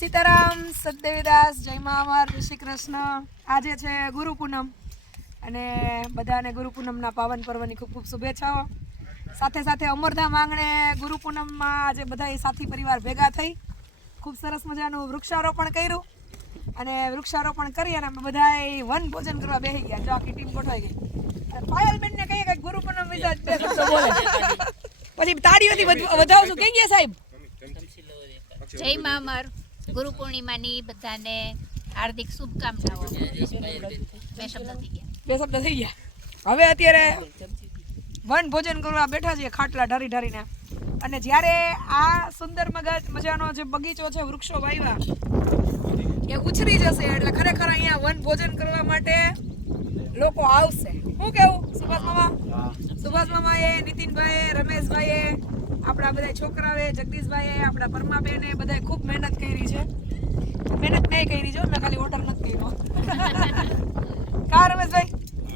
સીતારામ, સતદેવીદાસ, જય મહામાર, શ્રી કૃષ્ણ. આજે છે ગુરુ પૂનમ અને બધાને ગુરુ પૂનમના પાવન પર્વની ખૂબ ખૂબ શુભેચ્છાઓ. સાથે સાથે અમરધામ આંગણે ગુરુ પૂનમમાં આજે બધા સાથી પરિવાર ભેગા થઈ ખૂબ સરસ મજાનું વૃક્ષારોપણ કર્યું અને વૃક્ષારોપણ કરી અને અમે બધા વન ભોજન કરવા બેસી ગયા. જો આખી ટીમ ગોઠવાઈ ગઈ. પાયલબેનને કહીએ કે ગુરુ પૂનમ વિશે બે શબ્દો બોલે, પછી તાળીઓથી વધાવશું. કઈ ગયા સાહેબ? જય મહામાર, ગુરુ પૂર્ણિમાની બધાને હાર્દિક શુભકામનાઓ. બે શબ્દ થઈ ગયા. હવે અત્યારે વન ભોજન કરવા બેઠા છીએ ખાટલા ઢારી ઢારીને. અને જ્યારે આ સુંદર મજાનો જે બગીચો છે, વૃક્ષો વાવ્યા એ ઉછરી જશે એટલે ખરેખર અહીંયા વન ભોજન કરવા માટે લોકો આવશે. શું કેવું સુભાષ મામાએ, નીતિનભાઈએ, રમેશભાઈએ, આપણા બધા છોકરાઓએ, જગદીશભાઈએ, આપણા પરમાબેને બધાએ ખૂબ મહેનત કરી છે. મહેનત મેં કરી છે, મેં ખાલી ઓર્ડર નથી કર્યો. કા રમેશભાઈ?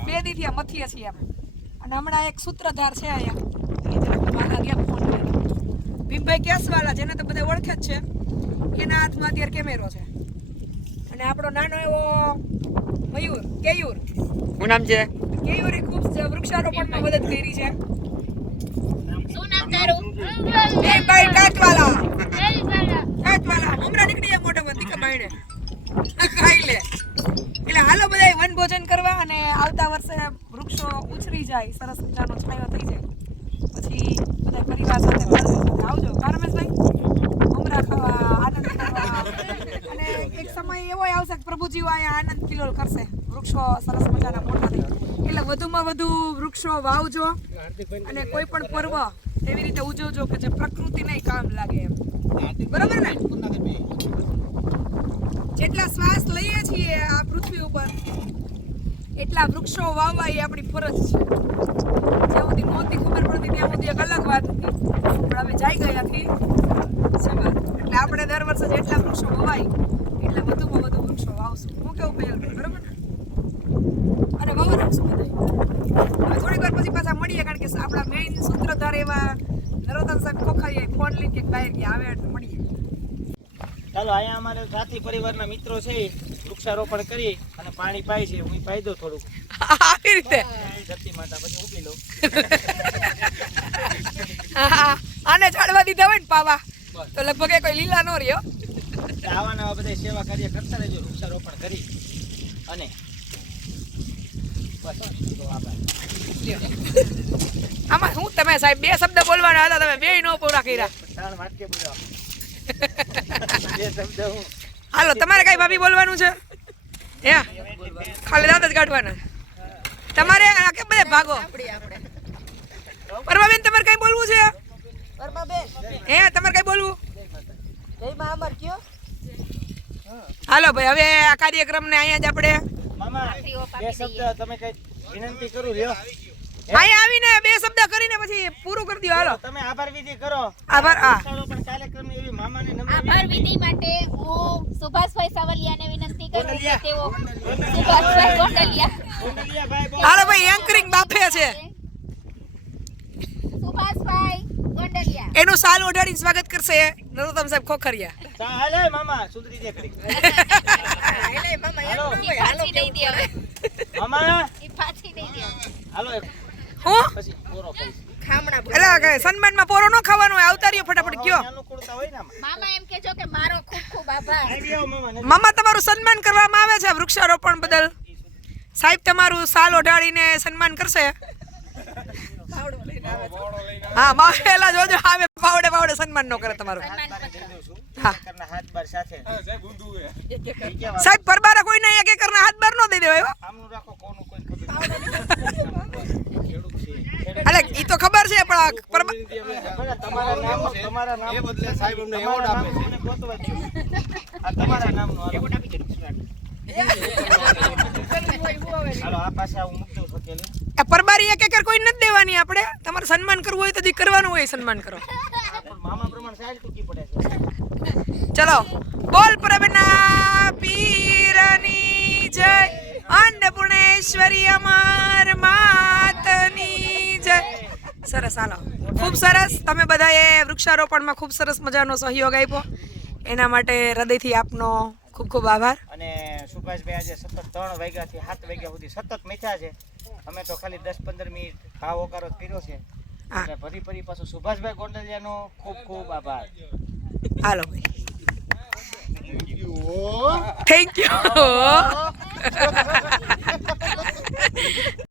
2 દીથી આ મથીએ છીએ અમે. અને હમણાં એક સૂત્રધાર છે અહીંયા ભીમભાઈ કેસવાલા, જેને તો બધા ઓળખે જ છે. એના હાથમાં અત્યારે કેમેરો છે. અને આપણો નાનો એવો કેયુર, શું નામ છે? કેયુરે ખૂબ વૃક્ષારોપણમાં મદદ કરી છે. શું નામ તારું? ભીમભાઈ કાટવાલા હમણાં નીકળી જાય મોટા વંતિકા બાયણે ખાઈ લે. એટલે હાલો બધા વન ભોજન કરવા અને આવતા વર્ષે વૃક્ષો ઉછરી જાય, સરસ મજાનો છાંયો થઈ જાય, પછી બધા પરિવાર સાથે આવજો. રમેશભાઈ, ઉમરા ખાવા, આનંદ કરવા. અને એક સમય એવો આવશે કે પ્રભુજીઓ અહીંયા આનંદ કિલોલ કરશે, વૃક્ષો સરસ મજાના મોટા થઈ. એટલે વધુમાં વધુ વૃક્ષો વાવજો અને કોઈ પણ પર્વ એવી રીતે ઉજવજો કે જે પ્રકૃતિને કામ લાગે એમ. બરાબર ને? જેટલા શ્વાસ લઈએ છીએ આ પૃથ્વી ઉપર એટલા વૃક્ષો વાવવા એ આપણી ફરજ છે. જ્યાં સુધી નહોતી ખબર પડતી ત્યાં સુધી એક અલગ વાત હતી, પણ હવે જઈ ગયાથી સમાજ. એટલે આપણે દર વર્ષે જેટલા વૃક્ષો વવાય એટલે વધુમાં વધુ વૃક્ષો વાવશું. હું કેવું પહેલ, બરાબર ને? અને વવા રાખશું બધા. થોડીક વાર પછી પાછા મળીએ, કારણ કે આપણા મેઇન સૂત્રધાર એવા નરોત્તમ સાહેબ ખોખારીએ ફોન લઈને કે બહાર ગયા આવે એટલે મળીએ. ચાલો, અહીંયા અમારે સાથી પરિવારના મિત્રો છે, વૃક્ષારોપણ કરી અને પાણી પાય છે. હું પાઈ દઉં થોડુંક આવી રીતે. ધરતી માતા પછી ઉભી લઉં. આને ઝાડવા દીધા હોય ને પાવા તો લગભગ કોઈ લીલા નો રહ્યો. આવા નવા બધા સેવા કાર્ય કરતા રહેજો, વૃક્ષારોપણ કરી. અને આમાં હું તમે સાહેબ 2 શબ્દ બોલવાના હતા, તમે 2 નો પૂરા કર્યા. 3 વાટકે બોલ્યો. 2 શબ્દ હું. હાલો, તમારે કઈ ભાભી બોલવાનું છે? ખાલી દાંત જ કાઢવાના તમારે. કે બધે ભાગો. પરમાબેન, તમારે કઈ બોલવું છે? તમારે કઈ બોલવું? હાલો ભાઈ, હવે આ કાર્યક્રમને અહીંયા જ આપણે મામા 2 શબ્દ તમે કઈ વિનંતી કરું લ્યો. અહીંયા આવીને 2 શબ્દ કરીને પછી પૂરું કરી દો. હાલો, તમે આભાર વિધિ કરો. આભાર. વૃક્ષારોપણ કાર્યક્રમની એવી મામાને નમ્ર આભાર વિધિ માટે હું સુભાષભાઈ સાવલિયાને વિનંતી કરું કે તેઓ સુભાષભાઈ ગોંડલિયા. હાલો ભાઈ, એન્કરિંગ બાફે છે. સુભાષભાઈ ગોંડલિયા એનું સાલ ઓઢાડીને સ્વાગત કરશે નરોત્તમ સાહેબ ખોખરિયા. હાલે મામા સુધરી દે કરી. હાલો ઈ પાછી નહીં દે હવે. મામા ઈ પાછી નહીં દે. હાલો હું પછી પૂરો કહીશ. એલા કે સન્માનમાં પોરો ન ખાવાનો હોય, આવતારીઓ ફટાફટ કયો. અનુકૂળતા હોય ને આમાં. મામા એમ કહેજો કે મારો ખૂબ ખૂબ આભાર. આવી આવો મામા. મામા, તમારું સન્માન કરવામાં આવે છે વૃક્ષારોપણ બદલ. સાહેબ તમારું સાલ ઓઢાડીને સન્માન કરશે. હા, માવેલા જોજો, આવે પાવડે સન્માન ન કરે તમારું. હા હાથ બાર સાથે સાહેબ, પરબારા કોઈને એક એકરના હાથ બાર ન દઈ દેવાય. આમનું રાખો, કોનું કોઈ ખબર અલે ઈ તો ખબર છે, પણ તમારા નામ એ બદલે સાહેબ અમને એવોર્ડ આપે છે ને ગોતવા જ. આ તમારા નામનો એવોર્ડ આપી દે. હાલો, આ પાછા હું મૂકી દઉં સકેલી. આ પરબારી એક એકર કોઈ નથી દેવાની. આપણે તમારે સન્માન કરવું હોય તો જે કરવાનું હોય સન્માન કરો. મામા પ્રમાણે સાહેબ ટૂંકી પડે છે. ચલો, બોલ પ્રભના પીરની જય, અન્નપૂર્ણેશ્વરી અમાર માતની જય. સરસ, હાલો, ખૂબ સરસ. તમે બધાએ વૃક્ષારોપણમાં ખૂબ સરસ મજાનો સહયોગ આપ્યો. એના માટે હૃદયથી આપનો ખૂબ ખૂબ આભાર. અને સુભાષભાઈ આજે સતત 3 વાગ્યાથી 7 વાગ્યા સુધી સતત મેથ્યા છે. અમે તો ખાલી 10-15 મિનિટ ભાવ ઓકારો કર્યો છે. હા. એટલે ફરી ફરી પાછું સુભાષભાઈ ગોંડલિયાનો ખૂબ ખૂબ આભાર. હાલો ભાઈ, થેન્ક યુ.